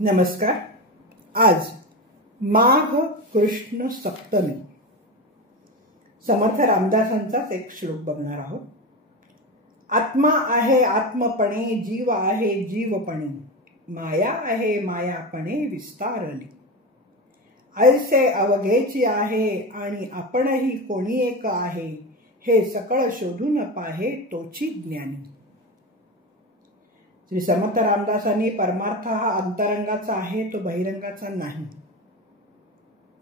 नमस्कार. आज माघ कृष्ण सप्तमी. समर्थ रामदासांचाच एक श्लोक बघणार आहोत. आत्मा आहे आत्मपणे, जीव आहे जीवपणे, माया आहे मायापणे विस्तारली. ऐसे अवघेची आहे आणि आपणही कोणी एक आहे, हे सकळ शोधून पाहे तोची ज्ञानी. श्री समर्थ रामदासांनी परमार्थ हा अंतरंगाचा आहे, तो बहिरंगाचा नाही.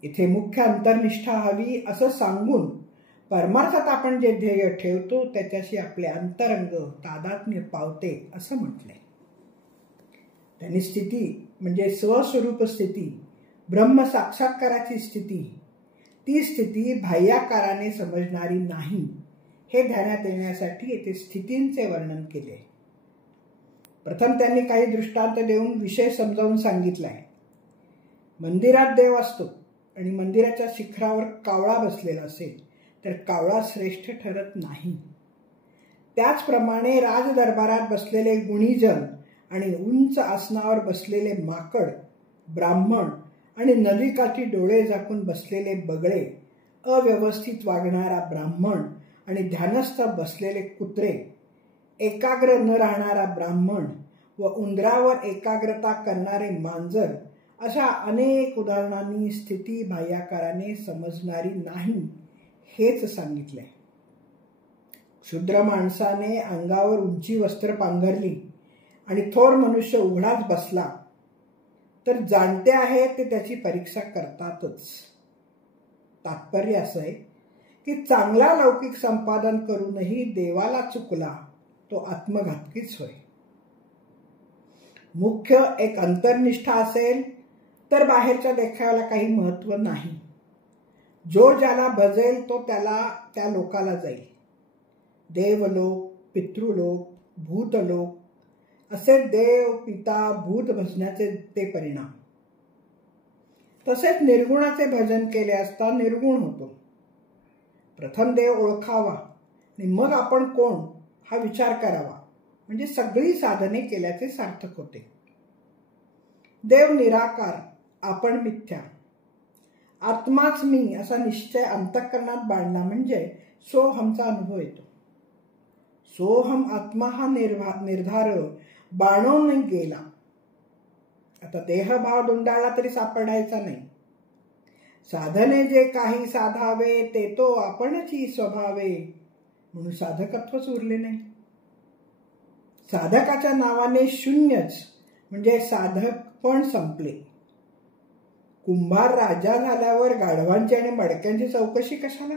इथे मुख्य अंतर्निष्ठा हवी असं सांगून परमार्थात आपण जे ध्येय ठेवतो त्याच्याशी आपले अंतरंग तादात्म्य पावते असं म्हटलंय. त्यांनी स्थिती म्हणजे स्वस्वरूप स्थिती, ब्रह्म साक्षात्काराची स्थिती, ती स्थिती बाह्याकाराने समजणारी नाही हे ध्यानात येण्यासाठी येथे स्थितींचे वर्णन केले. प्रथम त्यांनी काही दृष्टांत देऊन विषय समजावून सांगितलाय. मंदिरात देव असतो आणि मंदिराच्या शिखरावर कावळा बसलेला असेल तर कावळा श्रेष्ठ ठरत नाही. त्याचप्रमाणे राजदरबारात बसलेले गुणीजन आणि उंच आसनावर बसलेले माकड, ब्राह्मण आणि नदीकाठी डोळे झाकून बसलेले बगळे, अव्यवस्थित वागणारा ब्राह्मण आणि ध्यानस्थ बसलेले कुत्रे, एकाग्र न राहणारा ब्राह्मण व उंदरावर एकाग्रता करणारे मांजर, अशा अनेक उदाहरणांनी स्थिती बाह्याकाराने समजणारी नाही हेच सांगितलंय. क्षुद्र माणसाने अंगावर उंची वस्त्र पांघरली आणि थोर मनुष्य उघडाच बसला तर जाणते आहे ते त्याची परीक्षा करतातच. तात्पर्य असं आहे की चांगला लौकिक संपादन करूनही देवाला चुकला तो आत्मघातकीच होय. मुख्य एक अंतर्निष्ठा असेल तर बाहेरच्या देखाव्याला काही महत्व नाही. जो ज्याला भजेल तो त्याला त्या लोकाला जाईल. देवलोक, पितृलोक, भूतलोक असे देव पिता भूत भजण्याचे ते परिणाम. तसेच निर्गुणाचे भजन केले असता निर्गुण होतो. प्रथम देव ओळखावा आणि मग आपण कोण हा विचार करावा, म्हणजे सगळी साधने केल्याचे सार्थक होते. देव निराकार, आपण मिथ्या, आत्माच मी असा निश्चय अंतःकरणात बांधला म्हणजे सोहमचा अनुभव येतो. सोहम आत्मा हा निर्धार बाणवून गेला. आता देहभाव दुंडाळला तरी सापडायचा नाही. साधने जे काही साधावे ते तो आपणची स्वभावे, म्हणून साधकत्वच उरले नाही. साधकाच्या नावाने शून्यच म्हणजे साधक पण संपले. कुंभार राजा झाल्यावर गाढवांची आणि मडक्यांची चौकशी कशाला?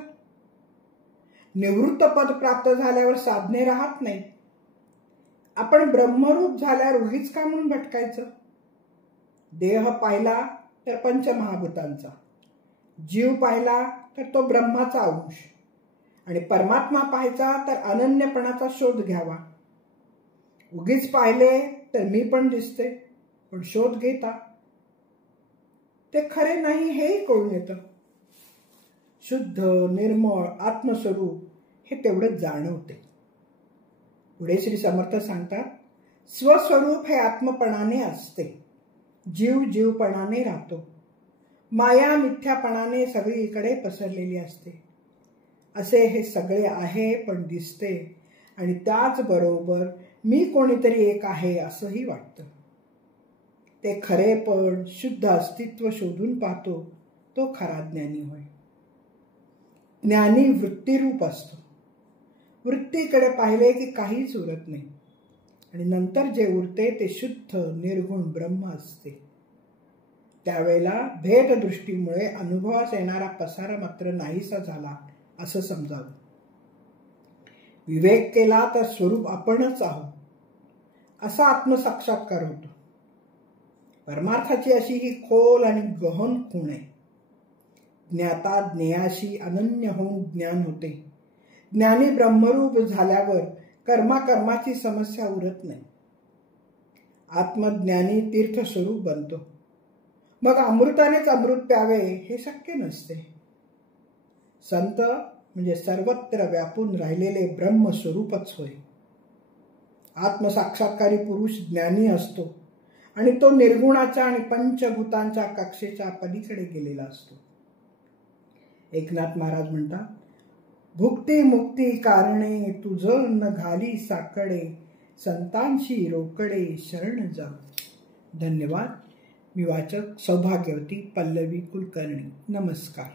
निवृत्त पद प्राप्त झाल्यावर साधने राहत नाही. आपण ब्रह्मरूप झाल्यावर उगीच का म्हणून भटकायचं? देह पाहिला तर पंचमहाभूतांचा, जीव पाहिला तर तो ब्रह्माचा अंश, आणि परमात्मा पाहायचा तर अनन्यपणाचा शोध घ्यावा. उगीच पाहिले तर मी पण दिसते, पण शोध घेता ते खरे नाही हेही कळून येतं. शुद्ध निर्मळ आत्मस्वरूप हे तेवढंच जाणवते. पुढे श्री समर्थ सांगतात, स्वस्वरूप हे आत्मपणाने असते, जीव जीवपणाने राहतो, माया मिथ्यापणाने सगळीकडे पसरलेली असते. असे हे सगळे आहे पण दिसते, आणि त्याचबरोबर मी कोणीतरी एक आहे असंही वाटतं. ते खरेपण शुद्ध अस्तित्व शोधून पाहतो तो खरा ज्ञानी होय. ज्ञानी वृत्तीरूप असतो. वृत्तीकडे पाहिले की काहीच उरत नाही, आणि नंतर जे उरते ते शुद्ध निर्गुण ब्रह्म असते. त्यावेळेला भेददृष्टीमुळे अनुभवास येणारा पसारा मात्र नाहीसा झाला असं समजावं. विवेक केला तर स्वरूप आपणच आहोत असा आत्मसाक्षात्कार होतो. परमार्थाची अशी ही खोल आणि गहन खूण आहे. ज्ञाता ज्ञेयाशी अनन्य होऊन ज्ञान होते. ज्ञानी ब्रह्मरूप झाल्यावर कर्माची समस्या उरत नाही. आत्मज्ञानी तीर्थस्वरूप बनतो. मग अमृतानेच अमृत प्यावे हे शक्य नसते. संत म्हणजे सर्वत्र व्यापून राहिलेले ब्रह्मस्वरूपच होय. आत्मसाक्षात्कारी पुरुष ज्ञानी असतो आणि तो निर्गुणाच्या आणि पंचभूतांच्या कक्षेच्या पलीकडे गेलेला असतो. एकनाथ महाराज म्हणतात, भुक्ती मुक्ती कारणे तुझ न घाली साकडे, संतांशी रोकडे शरण जाऊ. धन्यवाद. मी वाचक सौभाग्यवती पल्लवी कुलकर्णी. नमस्कार.